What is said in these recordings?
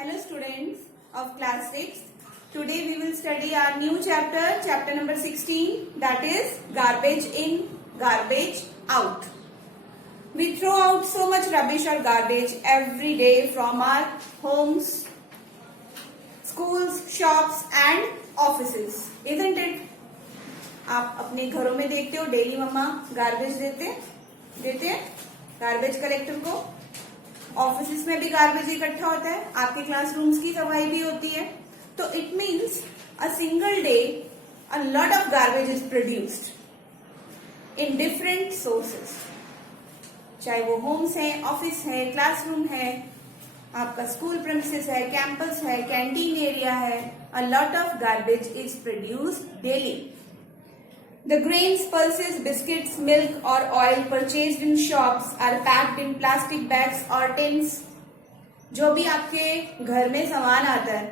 Hello students of class 6. Today we will study our new chapter, chapter number 16, that is garbage in, garbage out. We throw out so much rubbish or garbage every day from our homes, schools, shops and offices, isn't it? आप अपने घरों में देखते हो daily मम्मा garbage देते हैं garbage collector को. Office में भी गार्बेज इकट्ठा होता है, आपके क्लासरूम्स की सफाई भी होती है. तो it means a single day a lot of garbage is produced in different sources, चाहे वो होम्स है, ऑफिस है, क्लासरूम है, आपका स्कूल प्रेमिसेस है, कैंपस है, कैंटीन एरिया है. A lot of garbage is produced daily. The grains, pulses, biscuits, milk or oil purchased in shops are packed in plastic bags or tins. जो भी आपके घर में सामान आता है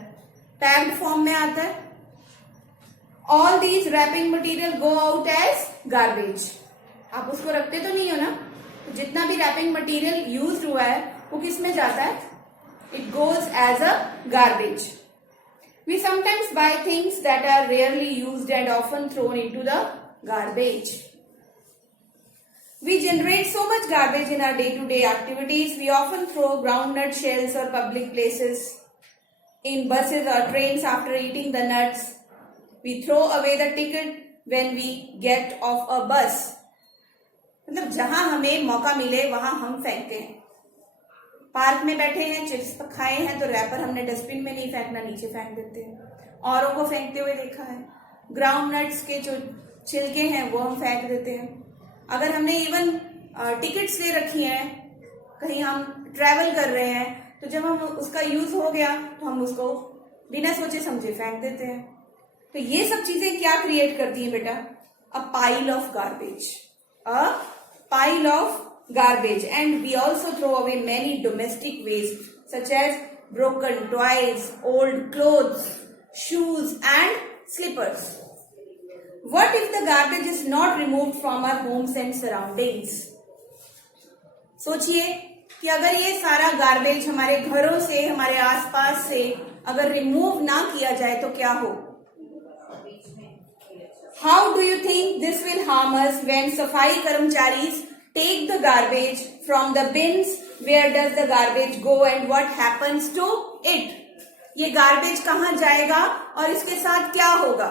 पैक्ड फॉर्म में आता है. All these wrapping material go out as garbage. आप उसको रखते तो नहीं हो ना, तो जितना भी रैपिंग मटेरियल यूज हुआ है वो किस में जाता है? It goes as a garbage. We sometimes buy things that are rarely used and often thrown into the garbage. We generate so much garbage in our day-to-day activities. We often throw groundnut shells or public places, in buses or trains after eating the nuts. We throw away the ticket when we get off a bus. मतलब जहां हमें मौका मिले वहां हम फेंकते हैं. Park में बैठे हैं, चिप्स खाए हैं तो रैपर हमने डस्टबिन में नहीं फेंकना, नीचे फेंक देते हैं. औरों को फेंकते हुए देखा है. ग्राउंड नट्स के जो छिलके हैं वो हम फेंक देते हैं. अगर हमने इवन टिकट्स ले रखी हैं, कहीं हम ट्रैवल कर रहे हैं, तो जब हम उसका यूज हो गया तो हम उसको बिना सोचे समझे फेंक देते हैं. तो ये सब चीजें क्या क्रिएट करती हैं बेटा? A pile of garbage. A pile of garbage. And we also throw away many domestic waste such as broken toys, old clothes, shoes and slippers. What if the garbage is not removed from our homes and surroundings? सोचिए कि अगर ये सारा garbage हमारे घरों से, हमारे आसपास से अगर रिमूव ना किया जाए तो क्या हो? How do you think this will harm us when सफाई कर्मचारी take the garbage from the bins? Where does the garbage go and what happens to it? ये garbage कहाँ जाएगा और इसके साथ क्या होगा?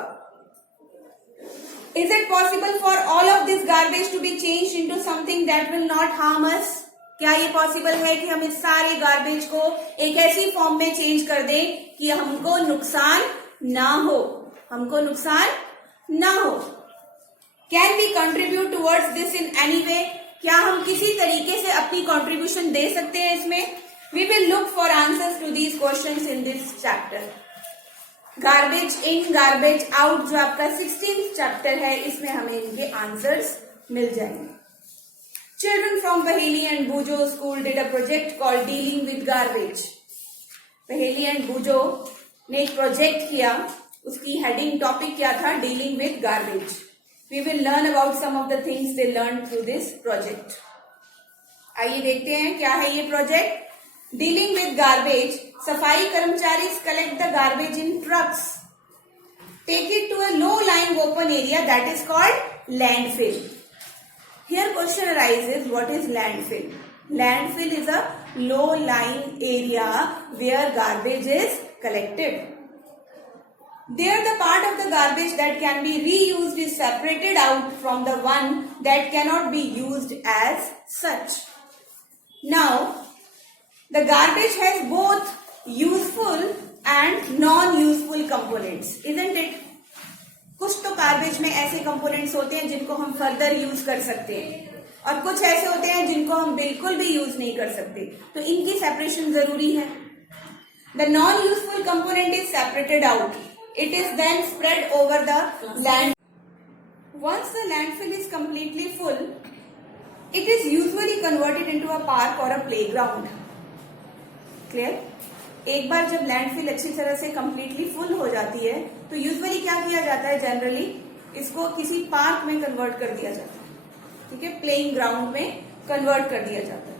Is it possible for all of this garbage to be changed into something that will not harm us? क्या ये पॉसिबल है कि हम इस सारे गार्बेज को एक ऐसी फॉर्म में चेंज कर दें कि हमको नुकसान ना हो, हमको नुकसान ना हो? Can we contribute towards this in any way? क्या हम किसी तरीके से अपनी कंट्रीब्यूशन दे सकते हैं इसमें? We will look for answers to these questions in this chapter. Garbage in, garbage out जो आपका 16th चैप्टर है, इसमें हमें इनके आंसर्स मिल जाएंगे. Children from Paheli and Bujo school did a project called Dealing with Garbage. पहेली and बुजो ने एक प्रोजेक्ट किया, उसकी हेडिंग टॉपिक क्या था? Dealing with garbage. We will learn about some of the things they learned through this project. आइए देखते हैं क्या है ये प्रोजेक्ट. Dealing with garbage. सफाई कर्मचारी collect the garbage in trucks, take it to a low-lying open area that is called landfill. Here question arises, what is landfill? Landfill is a low-lying area where garbage is collected. There the part of the garbage that can be reused is separated out from the one that cannot be used as such. Now, the garbage has both useful and non-useful components, isn't it? कुछ तो garbage में ऐसे components होते हैं जिनको हम further use कर सकते हैं और कुछ ऐसे होते हैं जिनको हम बिल्कुल भी use नहीं कर सकते, तो इनकी separation जरूरी है. The non-useful component is separated out. It is then spread over the land. Once the landfill is completely full, it is usually converted into a park or a playground. Clear? एक बार जब landfill अच्छी तरह से completely full हो जाती है तो usually क्या किया जाता है? जनरली इसको किसी पार्क में कन्वर्ट कर दिया जाता है. ठीक है, प्लेइंग ग्राउंड में कन्वर्ट कर दिया जाता है.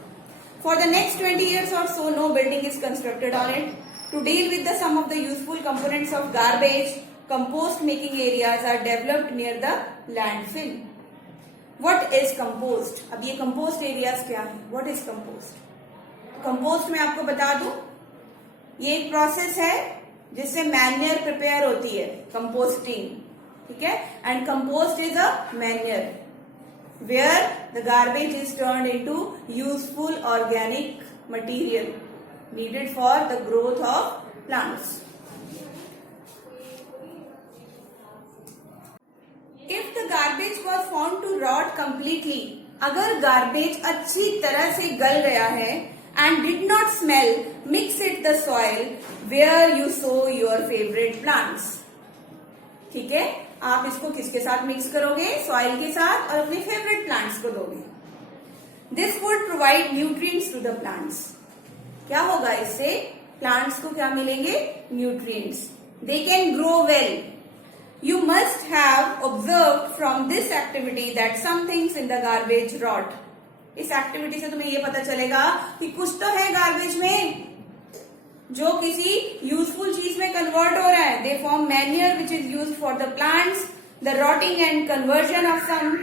For the next 20 years or so, no building is constructed on it. To deal with the some of the useful components of garbage, compost making areas are developed near the landfill. What is compost? अब ये compost areas क्या है? What is compost? compost मैं आपको बता दूं, ये एक प्रोसेस है जिससे मैन्योर प्रिपेयर होती है, कंपोस्टिंग, ठीक है. And compost is a manure where the garbage is turned into useful organic material needed for the growth of plants. If the garbage was found to rot completely, अगर garbage अच्छी तरह से गल गया है and did not smell, mix it the soil where you sow your favorite plants. ठीक है, आप इसको किसके साथ मिक्स करोगे? सॉइल के साथ, और अपने फेवरेट प्लांट्स को दोगे. This would provide nutrients to the plants. क्या होगा इससे? प्लांट्स को क्या मिलेंगे? Nutrients. They can grow well. You must have observed from this activity that some things in the garbage rot. इस एक्टिविटी से तुम्हें ये पता चलेगा कि कुछ तो है गार्बेज में जो किसी यूजफुल चीज में कन्वर्ट हो रहा है. They form manure which is used for the plants. The rotting and conversion of some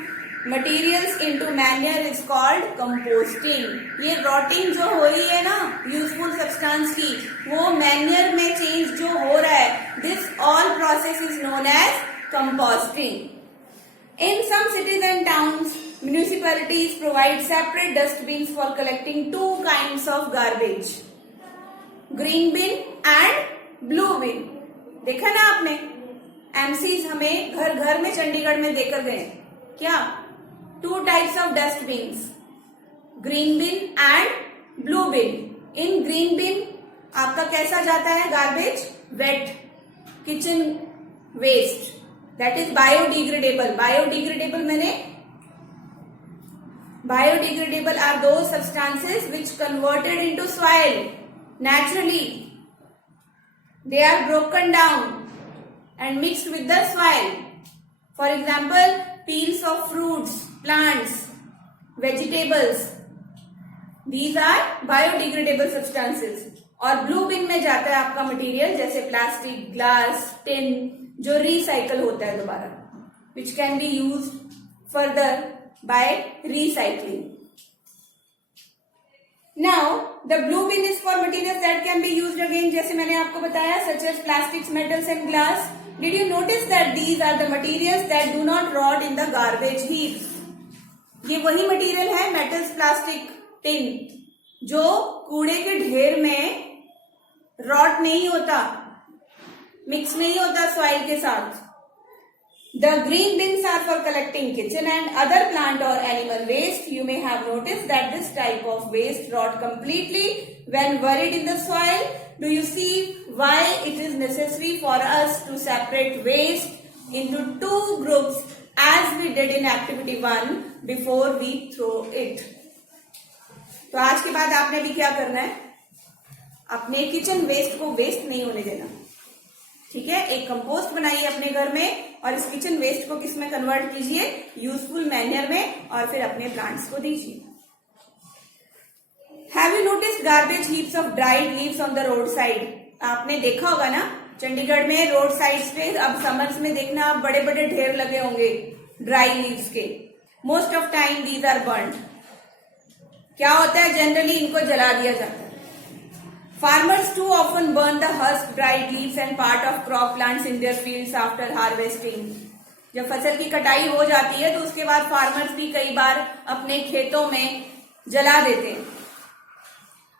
materials into manure is called composting. ये रॉटिंग जो हो रही है ना यूजफुल सब्सटेंस की, वो मैन्योर में चेंज जो हो रहा है, this all process is known as composting. In some cities and towns, municipalities provide separate dustbins for collecting two kinds of garbage, green bin and blue bin. देखा ना आपने, एमसीज हमें घर घर में चंडीगढ़ में देकर गए. क्या? 2 types of dustbins, green bin and blue bin. In green bin आपका कैसा जाता है garbage? Wet kitchen waste, that is biodegradable. Biodegradable मैंने biodegradable are those substances which converted into soil naturally. They are broken down and mixed with the soil. For example, peels of fruits, plants, vegetables. These are biodegradable substances. और blue बिन में जाता है आपका material जैसे plastic, glass, tin, जो recycle होता है दोबारा, which can be used further by recycling. Now, the blue bin is for materials that can be used again, जैसे मैंने आपको बताया, such as plastics, metals and glass. Did you notice that these are the materials that do not rot in the garbage heaps? ये वही material है, metals, plastic, tin, जो कूड़े के ढेर में रॉट नहीं होता, मिक्स नहीं होता सॉइल के साथ. The green bins are for collecting kitchen and other plant or animal waste. You may have noticed that this type of waste rot completely when buried in the soil. Do you see why it is necessary for us to separate waste into 2 groups as we did in activity 1 before we throw it? तो आज के बाद आपने भी क्या करना है? अपने किचन वेस्ट को वेस्ट नहीं होने देना. ठीक है, एक कंपोस्ट बनाइए अपने घर में और इस किचन वेस्ट को किस में कन्वर्ट कीजिए? यूजफुल मैन्योर में, और फिर अपने प्लांट्स को दीजिए. Have you noticed garbage heaps of dried leaves on the road side? आपने देखा होगा ना चंडीगढ़ में रोड साइड्स पे, अब समर्स में देखना आप बड़े बड़े ढेर लगे होंगे ड्राई लीव्स के. Most of time these are burned. क्या होता है? जनरली इनको जला दिया जाता है. Farmers too often burn the husk, dried leaves and part of crop plants in their fields after harvesting. जब फसल की कटाई हो जाती है तो उसके बाद फार्मर्स भी कई बार अपने खेतों में जला देते हैं.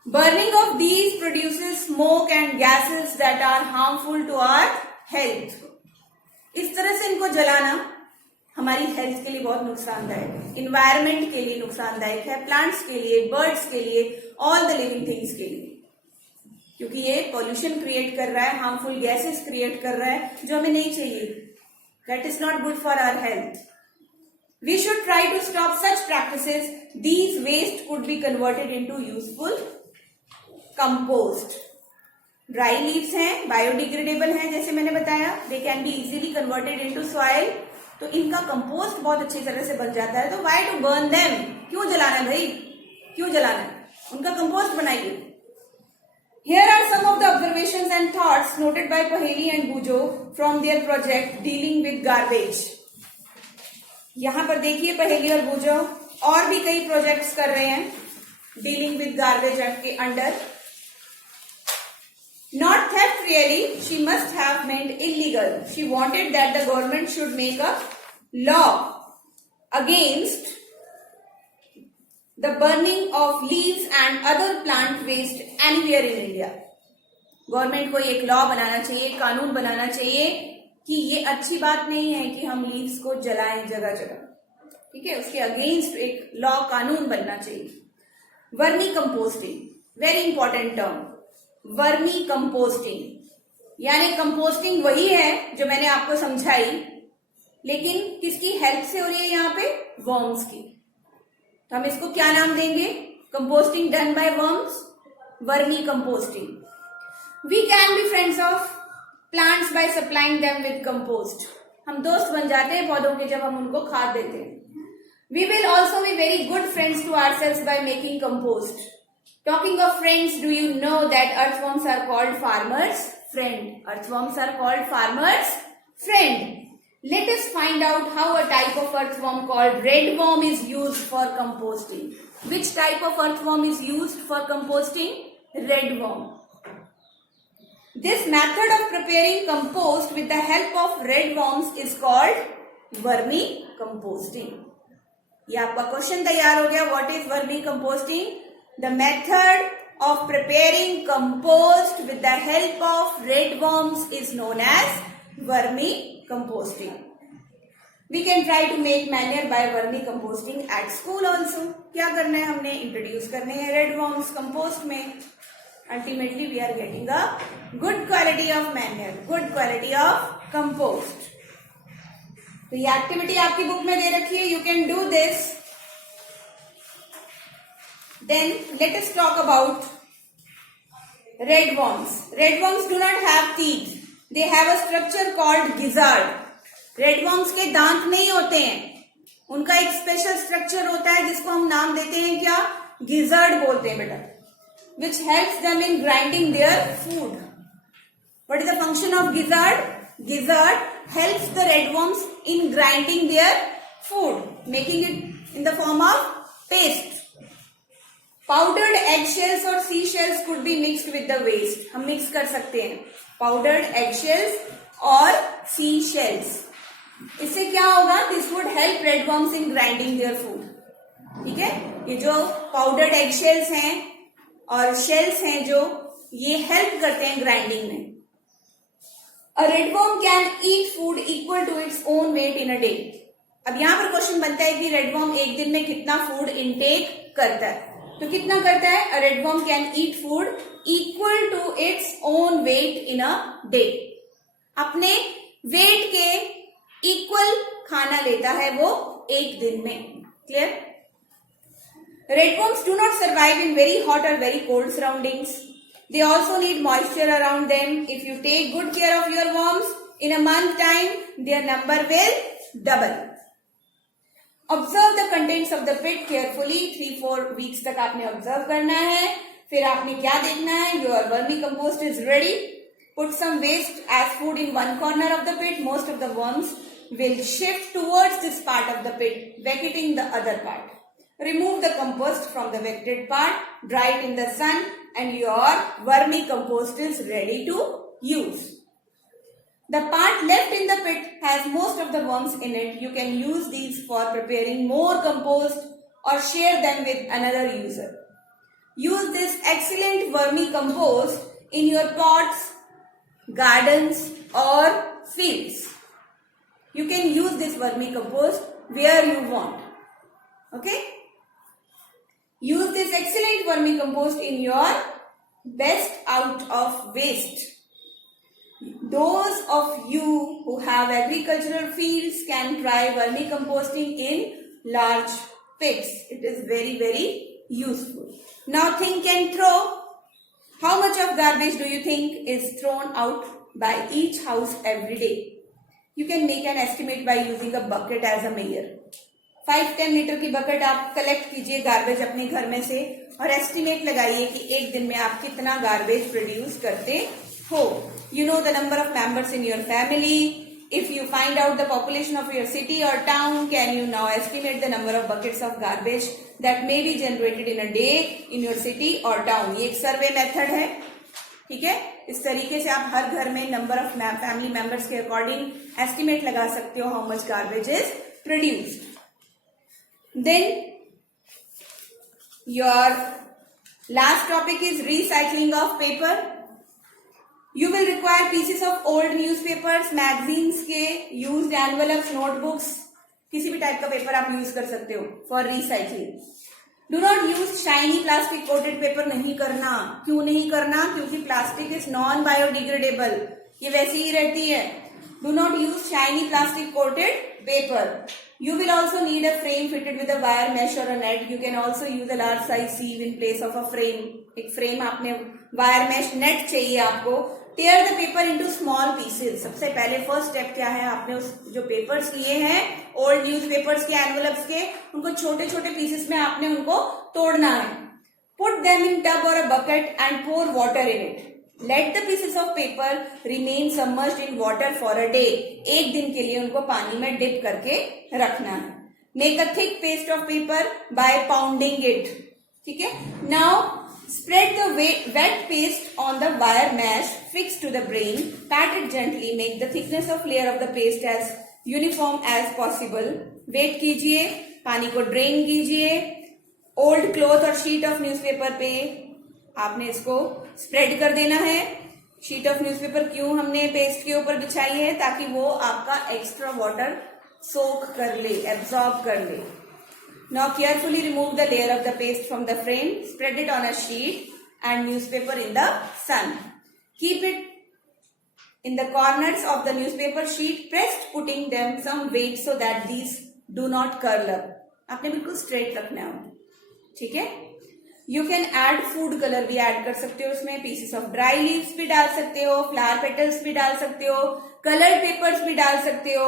Burning of these produces smoke and gases that are harmful to our health. इस तरह से इनको जलाना हमारी हेल्थ के लिए बहुत नुकसानदायक है, इन्वायरमेंट के लिए नुकसानदायक है, प्लांट्स के लिए, बर्ड्स के लिए, ऑल द लिविंग थिंग्स के लिए, क्योंकि ये पॉल्यूशन क्रिएट कर रहा है, हार्मफुल गैसेस क्रिएट कर रहा है जो हमें नहीं चाहिए. That is not good for our health. We should try to stop such practices. These waste could be converted into useful compost. Dry leaves हैं, बायोडिग्रेडेबल हैं जैसे मैंने बताया, they can be easily converted into soil. तो इनका compost बहुत अच्छी तरह से बन जाता है. तो व्हाई टू बर्न देम? क्यों जलाना है भाई, क्यों जलाना है? उनका कंपोस्ट बनाइए. Here are some of the observations and thoughts noted by Paheli and Bujo from their project dealing with garbage. यहाँ पर देखिए पहेली और बुजो और भी कई प्रोजेक्ट्स कर रहे हैं डीलिंग विद गार्बेज के under. Not theft really, she must have meant illegal. She wanted that the government should make a law against the burning of leaves and other plant waste anywhere in India. Government को एक law बनाना चाहिए, कानून बनाना चाहिए कि ये अच्छी बात नहीं है कि हम लीव्स को जलाएं जगह जगह. ठीक है, उसके अगेंस्ट एक लॉ कानून बनना चाहिए. Vermi composting, very important term. Vermi composting यानी कंपोस्टिंग वही है जो मैंने आपको समझाई, लेकिन किसकी हेल्प से हो रही है यहाँ पे? वर्म्स की. तो हम इसको क्या नाम देंगे? Composting done by worms, vermi composting. We can be friends of plants by supplying them with compost. हम दोस्त बन जाते हैं पौधों के जब हम उनको खाद देते हैं. We will also be very good friends to ourselves by making compost. Talking of friends, do you know that earthworms are called farmers' friend? Earthworms are called farmers' friend. Let us find out how a type of earthworm called redworm is used for composting. Which type of earthworm is used for composting? Redworm. This method of preparing compost with the help of redworms is called vermi composting. ये आपका question तैयार हो गया. What is vermi composting? The method of preparing compost with the help of redworms is known as vermicomposting. We can try to make manure by vermicomposting at school also. क्या करना है? हमने introduce करने हैं redworms compost में. Ultimately we are getting a good quality of manure, good quality of compost. तो ये activity आपकी बुक में दे रखी है. You can do this. Then let us talk about redworms. Redworms do not have teeth. They have a structure called gizzard. Redworms के दांत नहीं होते हैं. उनका एक स्पेशल स्ट्रक्चर होता है जिसको हम नाम देते हैं क्या? gizzard बोलते हैं बेटा. Which helps them in grinding their food. What is the function of gizzard? Gizzard helps the redworms in grinding their food, making it in the form of paste. Powdered eggshells और sea shells could be mixed with the waste. हम mix कर सकते हैं powdered eggshells और sea shells. इससे क्या होगा? This would help redworms in grinding their food. ठीक है, ये जो पाउडर्ड एगशेल्स हैं और शेल्स हैं जो ये हेल्प करते हैं ग्राइंडिंग में. A redworm can eat food equal to its own weight in a day. अब यहां पर क्वेश्चन बनता है कि रेडवर्म एक दिन में कितना फूड इनटेक करता है. तो कितना करता है? A redworm can eat food equal to its own weight in a day. अपने वेट के इक्वल खाना लेता है वो एक दिन में. Clear? Redworms do not survive in very hot और very cold surroundings. They also need moisture around them. If you take good care of your worms in a month time their number will double. Observe the contents of the pit carefully. 3-4 weeks तक आपने observe करना है. फिर आपने क्या देखना है? Your vermi compost is ready. Put some waste as food in one corner of the pit. Most of the worms will shift towards this part of the pit, vacating the other part. Remove the compost from the vacated part, dry it in the sun, and your vermi compost is ready to use. The part left in the pit has most of the worms in it. You can use these for preparing more compost or share them with another user. Use this excellent vermicompost in your pots, gardens or fields. You can use this vermicompost where you want. Okay? Use this excellent vermicompost in your best out of waste. Those of you who have agricultural fields can try vermicomposting in large pits. It is very, very useful. Now think and throw. How much of garbage do you think is thrown out by each house every day? You can make an estimate by using a bucket as a measure. 5-10 litre की bucket आप collect कीजिए garbage अपने घर में से और estimate लगाइए कि एक दिन में आप कितना गार्बेज प्रोड्यूस करते हो. You know the number of members in your family. If you find out the population of your city or town, can you now estimate the number of buckets of garbage that may be generated in a day in your city or town? ये एक survey method है. ठीक है, इस तरीके से आप हर घर में नंबर ऑफ फैमिली मेंबर्स के अकॉर्डिंग एस्टिमेट लगा सकते हो how much garbage is produced. Then your last topic is recycling of paper. You will require pieces of old newspapers, magazines के used envelopes, notebooks, किसी भी टाइप का paper आप use कर सकते हो for recycling. Do not use shiny plastic coated paper. नहीं करना. क्यों नहीं करना? क्योंकि plastic is non biodegradable. ये वैसी ही रहती है. Do not use shiny plastic coated paper. You will also need a frame fitted with a wire mesh or a net. You can also use a large size sieve in place of a frame. एक frame आपने wire mesh net चाहिए आपको. टेयर the paper into small pieces. सबसे पहले first step क्या है, आपने उस जो पेपर्स लिए हैं ओल्ड न्यूज पेपर्स के एनवेलप्स के, उनको छोटे छोटे पीसेस में आपने उनको तोड़ना है. पुट देम इन टब और a bucket and pour water in it. Let the pieces of paper remain submerged in water for a day. एक दिन के लिए उनको पानी में डिप करके रखना है. Make a thick paste of paper by pounding it. ठीक है. Now spread the wet paste on the wire mesh fixed to the brain. Pat it gently. Make the thickness of layer of the paste as uniform as possible. Wait कीजिए, पानी को drain कीजिए. Old cloth और sheet of newspaper पे आपने इसको spread कर देना है. शीट ऑफ न्यूज़पेपर क्यों हमने पेस्ट के ऊपर बिछाई है? ताकि वो आपका एक्स्ट्रा वाटर सोक कर ले, एब्जॉर्ब कर ले. Now carefully remove the layer of the paste from the frame. Spread it on a sheet and newspaper in the sun. Keep it in the corners of the newspaper sheet pressed, putting them some weight so that these do not curl up. आपने बिल्कुल straight रखना है. ठीक है. You can add food color भी add कर सकते हो उसमें. pieces of dry leaves भी डाल सकते हो. flower petals भी डाल सकते हो. colored papers भी डाल सकते हो.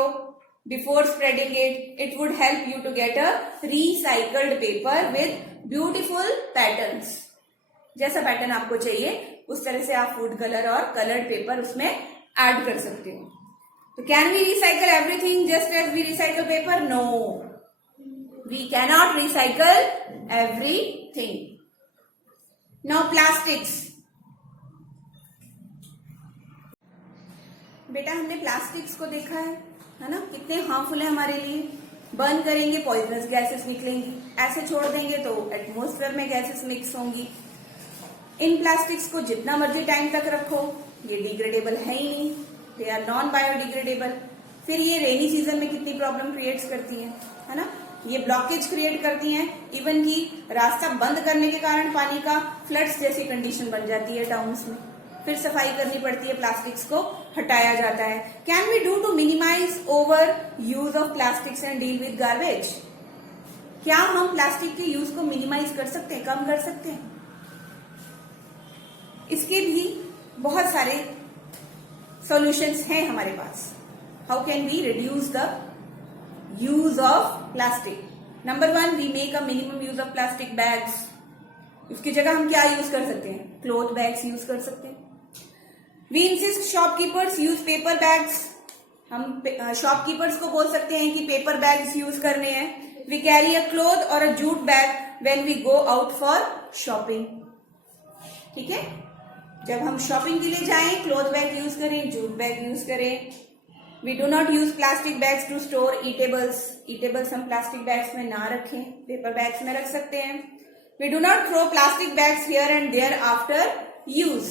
Before spreading it, it would help you to get a recycled paper with beautiful patterns. जैसा पैटर्न आपको चाहिए उस तरह से आप फूड कलर और कलर्ड पेपर उसमें ऐड कर सकते हो. तो can we recycle everything just as we recycle paper? No, we cannot recycle everything. Now plastics. बेटा हमने प्लास्टिक्स को देखा है ना, कितने हार्मफुल है हमारे लिए. बर्न करेंगे पॉइजनस गैसेस निकलेंगी. ऐसे छोड़ देंगे तो एटमॉस्फेयर में गैसेस मिक्स होंगी. इन प्लास्टिक्स को जितना मर्जी टाइम तक रखो ये डिग्रेडेबल है ही नहीं. They are non biodegradable. फिर ये रेनी सीजन में कितनी प्रॉब्लम क्रिएट्स करती है ना. ये ब्लॉकेज क्रिएट करती हैं. इवन की रास्ता बंद करने के कारण पानी का फ्लड्स जैसी कंडीशन बन जाती है टाउन्स में. फिर सफाई करनी पड़ती है, प्लास्टिक्स को हटाया जाता है. Can we do to minimise over use of plastics and deal with garbage? क्या हम प्लास्टिक के यूज को मिनिमाइज कर सकते हैं, कम कर सकते हैं? इसके भी बहुत सारे सॉल्यूशंस हैं हमारे पास. How can we reduce the use of plastic? Number 1, we make a minimum use of plastic bags. उसकी जगह हम क्या यूज कर सकते हैं? क्लॉथ बैग्स यूज कर सकते हैं. We insist shopkeepers use paper bags. हम शॉपकीपर्स को बोल सकते हैं कि पेपर बैग्स यूज करने हैं. वी कैरी अ क्लॉथ और a jute bag when we go out for shopping. ठीक है. जब हम शॉपिंग के लिए जाएं क्लॉथ बैग यूज करें, जूट बैग यूज करें. We do not use plastic bags to store eatables. Eatables हम प्लास्टिक बैग्स में ना रखें, पेपर बैग्स में रख सकते हैं. We do not throw plastic bags here and there after use.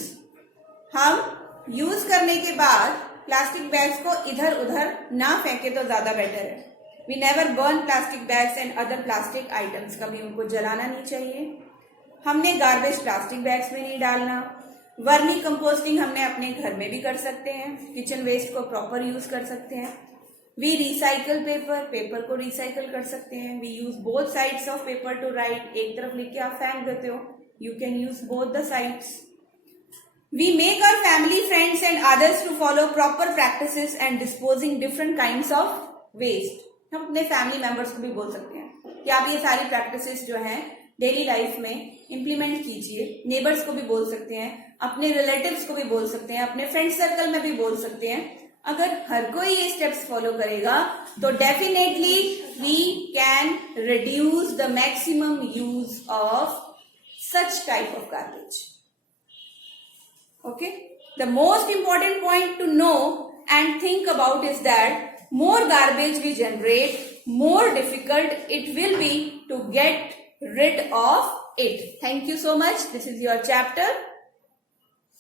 हम यूज करने के बाद प्लास्टिक बैग्स को इधर उधर ना फेंके तो ज्यादा बेटर है. We never burn plastic bags and other plastic items. कभी उनको जलाना नहीं चाहिए. हमने गार्बेज प्लास्टिक बैग्स में नहीं डालना. वर्मी कंपोस्टिंग हमने अपने घर में भी कर सकते हैं. किचन वेस्ट को प्रॉपर यूज कर सकते हैं. We recycle paper. पेपर को रिसाइकल कर सकते हैं. We use both sides of paper to write. एक तरफ लिख के आप फेंक देते हो. You can use both the sides. We make our family, friends and others to follow proper practices and disposing different kinds of waste. हम अपने फैमिली मेंबर्स को भी बोल सकते हैं कि आप ये सारी प्रैक्टिसेस जो हैं डेली लाइफ में इम्प्लीमेंट कीजिए। नेबर्स को भी बोल सकते हैं, अपने रिलेटिव्स को भी बोल सकते हैं, अपने फ्रेंड सर्कल में भी बोल सकते हैं। अगर हर कोई ये स्टेप्स फॉलो करेगा तो definitely we can reduce the maximum use of such type of garbage. Okay, the most important point to know and think about is that more garbage we generate, more difficult it will be to get rid of it. Thank you so much. This is your chapter